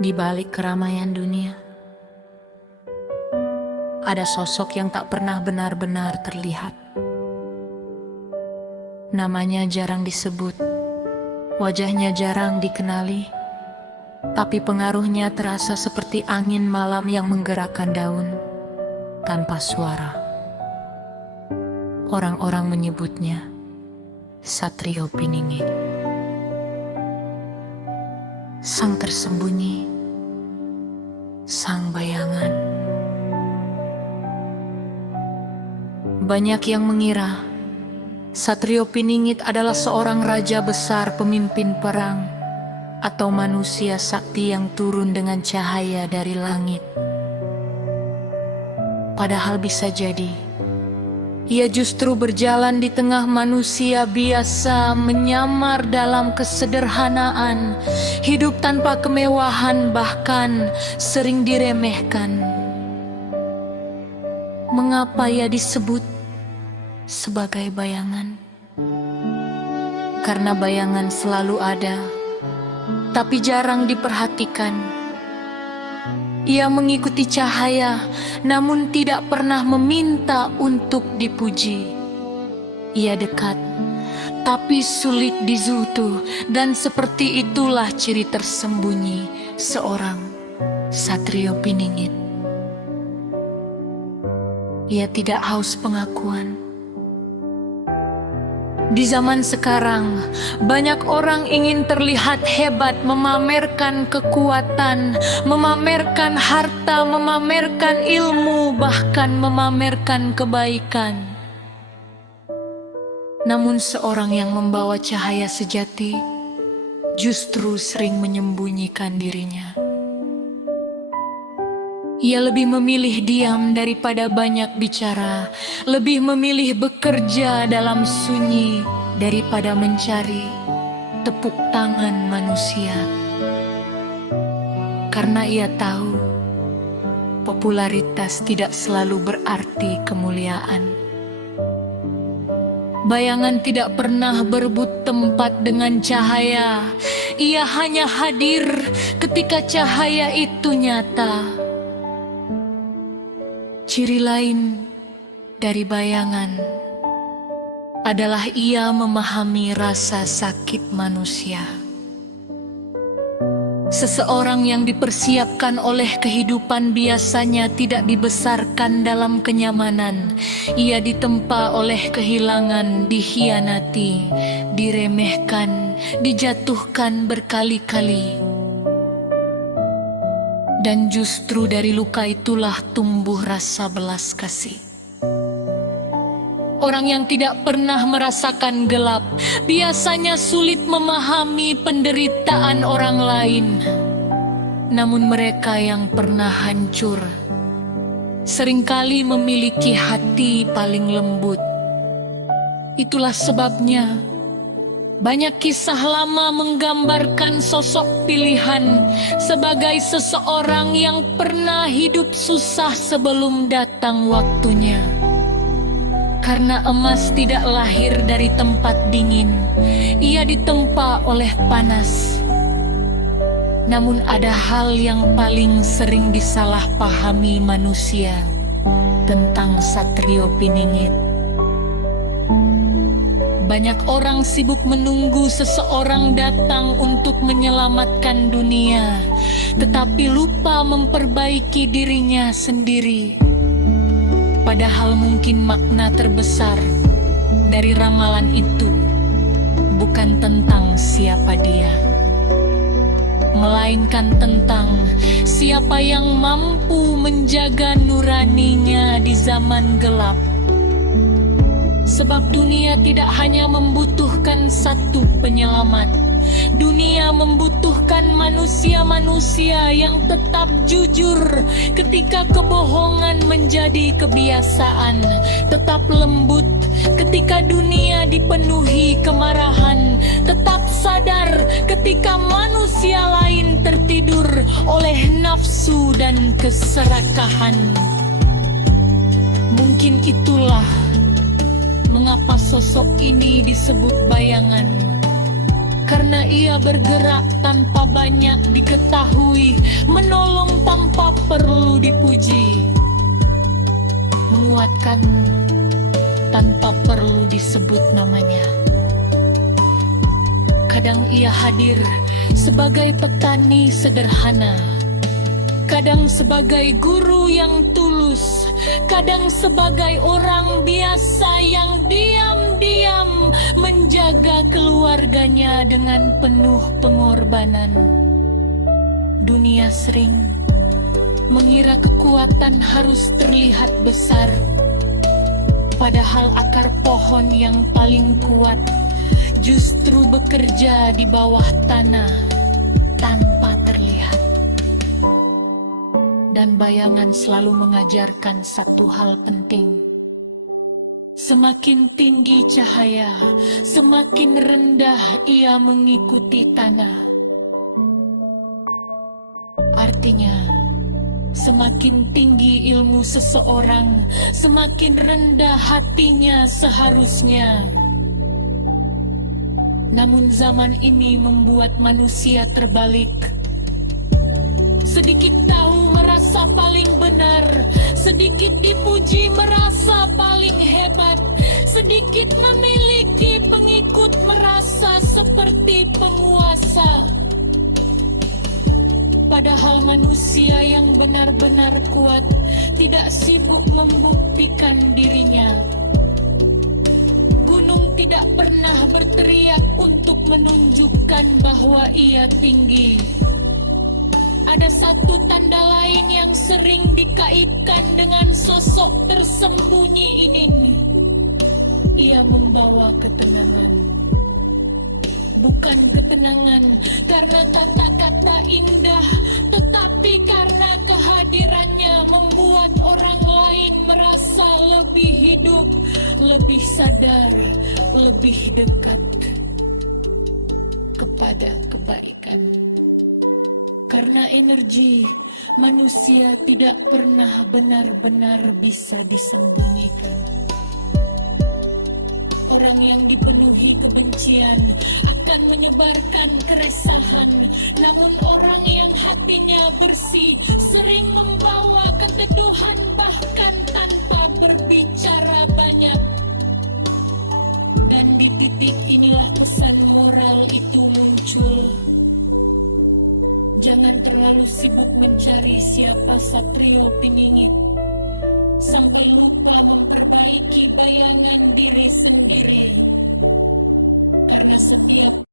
Di balik keramaian dunia, ada sosok yang tak pernah benar-benar terlihat. Namanya jarang disebut, wajahnya jarang dikenali, tapi pengaruhnya terasa seperti angin malam yang menggerakkan daun tanpa suara. Orang-orang menyebutnya Satrio Piningit, sang tersembunyi, sang bayangan. Banyak yang mengira Satrio Piningit adalah seorang raja besar pemimpin perang atau manusia sakti yang turun dengan cahaya dari langit. Padahal bisa jadi ia justru berjalan di tengah manusia biasa, menyamar dalam kesederhanaan, hidup tanpa kemewahan, bahkan sering diremehkan. Mengapa ia disebut sebagai bayangan? Karena bayangan selalu ada, tapi jarang diperhatikan. Ia mengikuti cahaya, namun tidak pernah meminta untuk dipuji. Ia dekat, tapi sulit disentuh, dan seperti itulah ciri tersembunyi seorang Satrio Piningit. Ia tidak haus pengakuan. Di zaman sekarang, banyak orang ingin terlihat hebat, memamerkan kekuatan, memamerkan harta, memamerkan ilmu, bahkan memamerkan kebaikan. Namun seorang yang membawa cahaya sejati justru sering menyembunyikan dirinya. Ia lebih memilih diam daripada banyak bicara, lebih memilih bekerja dalam sunyi daripada mencari tepuk tangan manusia. Karena ia tahu popularitas tidak selalu berarti kemuliaan. Bayangan tidak pernah berebut tempat dengan cahaya. Ia hanya hadir ketika cahaya itu nyata. Ciri lain dari bayangan adalah ia memahami rasa sakit manusia. Seseorang yang dipersiapkan oleh kehidupan biasanya tidak dibesarkan dalam kenyamanan. Ia ditempa oleh kehilangan, dikhianati, diremehkan, dijatuhkan berkali-kali. Dan justru dari luka itulah tumbuh rasa belas kasih. Orang yang tidak pernah merasakan gelap biasanya sulit memahami penderitaan orang lain. Namun mereka yang pernah hancur seringkali memiliki hati paling lembut. Itulah sebabnya banyak kisah lama menggambarkan sosok pilihan sebagai seseorang yang pernah hidup susah sebelum datang waktunya. Karena emas tidak lahir dari tempat dingin, ia ditempa oleh panas. Namun ada hal yang paling sering disalahpahami manusia tentang Satrio Piningit. Banyak orang sibuk menunggu seseorang datang untuk menyelamatkan dunia, tetapi lupa memperbaiki dirinya sendiri. Padahal mungkin makna terbesar dari ramalan itu bukan tentang siapa dia, melainkan tentang siapa yang mampu menjaga nuraninya di zaman gelap. Sebab dunia tidak hanya membutuhkan satu penyelamat. Dunia membutuhkan manusia-manusia yang tetap jujur ketika kebohongan menjadi kebiasaan, tetap lembut ketika dunia dipenuhi kemarahan, tetap sadar ketika manusia lain tertidur oleh nafsu dan keserakahan. Mungkin itulah mengapa sosok ini disebut bayangan. karena ia bergerak tanpa banyak diketahui, menolong tanpa perlu dipuji, menguatkan tanpa perlu disebut namanya. Kadang ia hadir sebagai petani sederhana, kadang sebagai guru yang tulus, kadang sebagai orang biasa yang diam-diam menjaga keluarganya dengan penuh pengorbanan. Dunia sering mengira kekuatan harus terlihat besar, padahal akar pohon yang paling kuat justru bekerja di bawah tanah tanpa terlihat. Dan bayangan selalu mengajarkan satu hal penting. Semakin tinggi cahaya, semakin rendah ia mengikuti tanah. Artinya, semakin tinggi ilmu seseorang, semakin rendah hatinya seharusnya. Namun zaman ini membuat manusia terbalik. Sedikit tahu merasa paling benar, sedikit dipuji merasa paling hebat, sedikit memiliki pengikut merasa seperti penguasa. Padahal manusia yang benar-benar kuat tidak sibuk membuktikan dirinya. Gunung tidak pernah berteriak untuk menunjukkan bahwa ia tinggi. Ada satu tanda lain yang sering dikaitkan dengan sosok tersembunyi ini. Ia membawa ketenangan. Bukan ketenangan karena kata-kata indah, tetapi karena kehadirannya membuat orang lain merasa lebih hidup, lebih sadar, lebih dekat kepada kebaikan. Karena energi manusia tidak pernah benar-benar bisa disembunyikan. Orang yang dipenuhi kebencian akan menyebarkan keresahan, namun orang yang hatinya bersih sering membawa keteduhan bahkan tanpa berbicara banyak. Dan di titik inilah pesan moral itu muncul. Jangan terlalu sibuk mencari siapa Satrio Piningit, sampai lupa memperbaiki bayangan diri sendiri. Karena setiap